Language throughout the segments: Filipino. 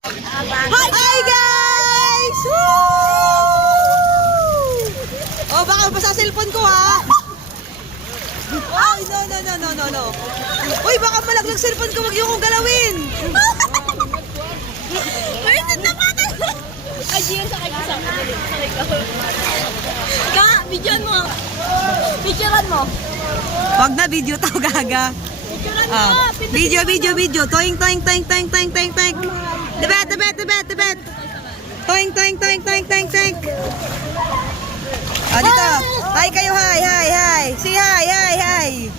Hi guys! Woo! Oh, baka basta cellphone ko ha. Ay, no. Uy, baka malaglag cellphone ko, wag niyo kong galawin. Ay, Gian, sakay ka sa akin. Ka, videoan mo. Videoan mo. Wag na, video to, gaga. Videoan mo. Ah, video. Toing. Tibet. Toing. Ah, dito. Hi kayo, hi. Say hi.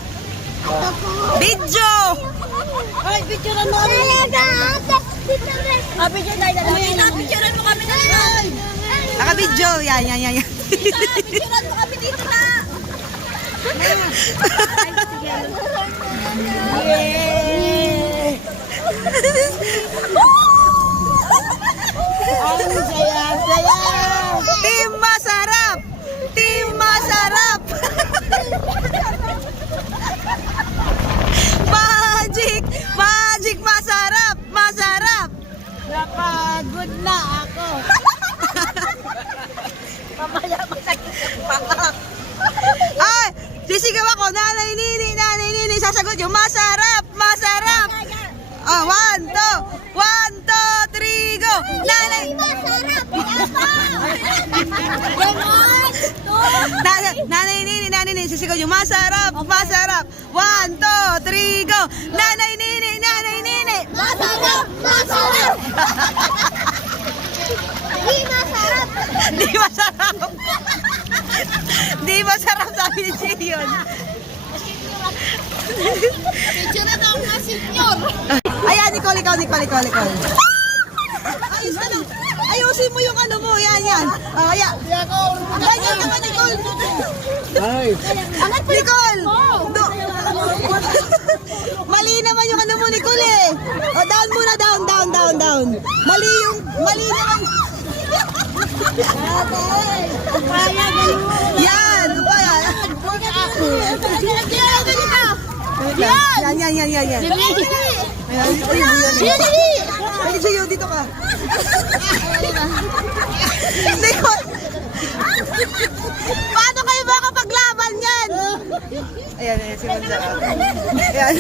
Video. Ay, videoan mo kami. Videoan tayo. Videoan mo kami na. Naka-video. Yan. Videoan mo kami dito na. Ang saya. Team Masarap. Magic Masarap. Napagod na ako. Mamaya masakit pa. Ay, sisigaw ako, nanay nini, sasagot yung masarap. Oh, 1, 2, 3, go. Nanay, nanay nini, sisigaw yung masarap. 1, 2, 3, go. Nanay nini. Masarap! Di masarap sabi ni Jion. Picture na daw nga, senyor. Ayan, Nicole. Ayusin mo yung ano mo, yan. Oh, ayan. Ganyan naman, Nicole. Nicole! Mali naman yung ano mo, Nicole eh. Oh, down muna, down. Mali naman. Yan, pa yan. Yan. Pwede sa'yo, dito ka. Nicole! Paano kayo makapaglaban yan? Ayan, si Manza. Ayan.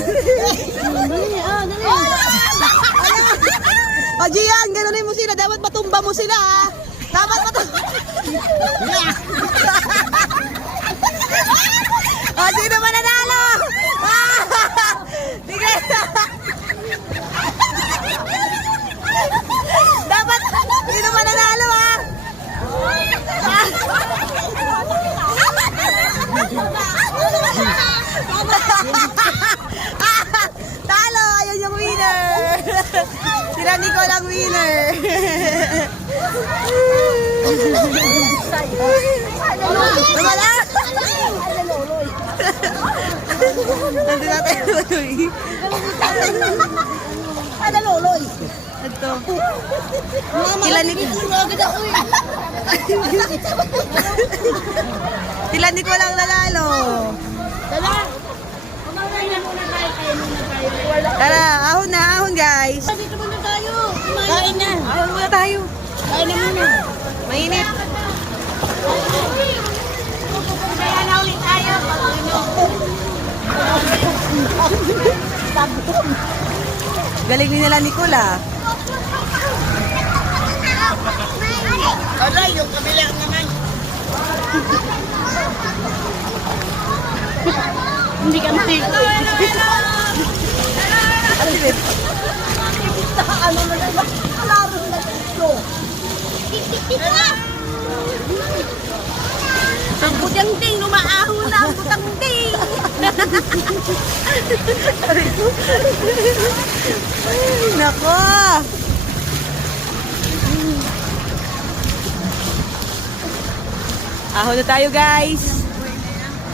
O, Gian, ganunin mo sila. Dapat matumba mo sila, ha? Dapat matumba. O, sino mananalo? Sige. Dapat, sino mananalo, ha? Talo, ayun yung winner. Sila Nicole ang winner. Wala. Nandun natin luloy. Ada loloy. Ito. Sila Nicole ang nanalo. Tara, ahon guys. Dito muna tayo. Kain na. Ahon muna tayo. Kain na muna. Mainit. Kaya na ulit tayo. Galing din nila Nicole, ah. Wala, yung kabila naman. Hindi ka matigo. Ano yun? Ano na naman? Kalaro na ito. Ang butang ding, lumaaho na ang butang ding. Nako! Ahon na tayo, guys.